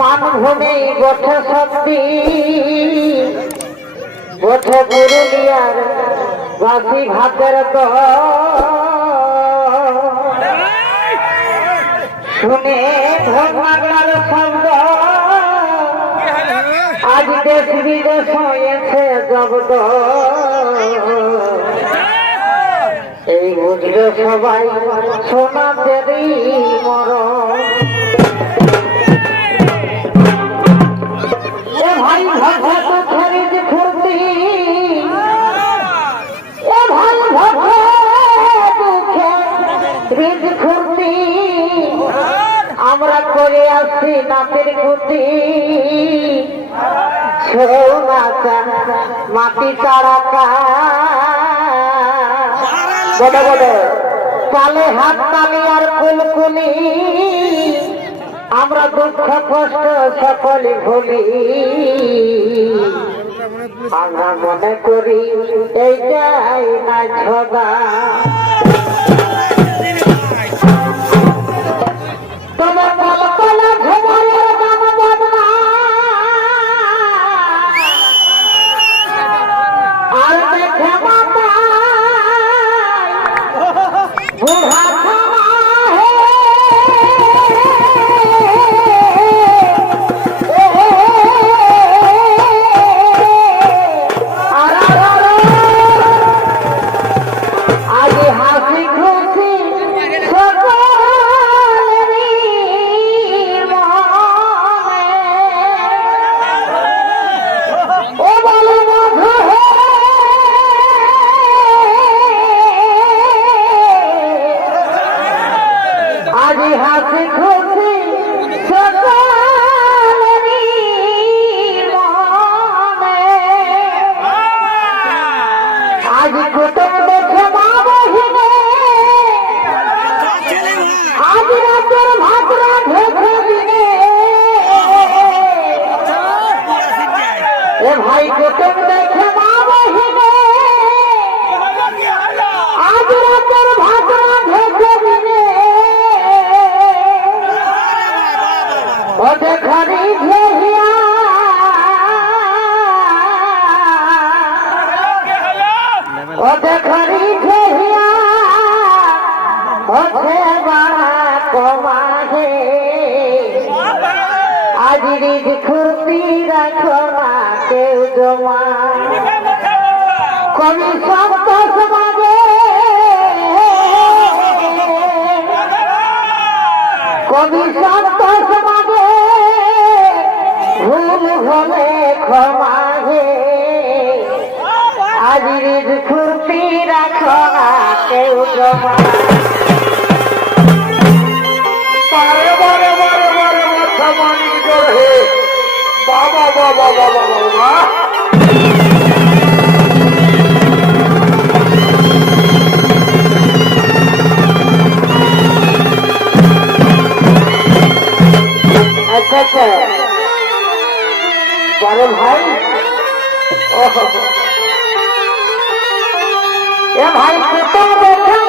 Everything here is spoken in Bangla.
মানভূমি গোঠে শক্তি গোঠে পুরুলিয়ার বাসি ভাতের তো শুনে ধর্মাগার শব্দ আজ দেশ বিদেশ হয়েছে জগদ এই বুঝলো সবাই সোনা দেবী মরণ। আমরা করে আসছি নাচের নাচা মাটি বড় তালে হাত তালি আর কুলকুলি। আমরা দুঃখ, কষ্ট সকলে ভুলি। আমরা মনে করি, এইটাই না ছদা আজ হাসি খুশি আজ কুটুম দেখে মা বহিনে আজ রাতের ভাতরা ঢেকে দিনে এ ভাই কুটুম দেখে মা বহিনে কমাহে আজ রিজ খুরতি রাখো না কেউ জমা কবি সন্ত সমাজে কবি সন্ত সমাজে ভুল হলে ক্ষমা হে আজ রিজ খুরতি রাখো না, কেউ জমা। বারে বারে বারে বারে মাথা বাবা বাবা বাবা বাবা আচ্ছা আচ্ছা। ভাই। এ ভাই কুতুম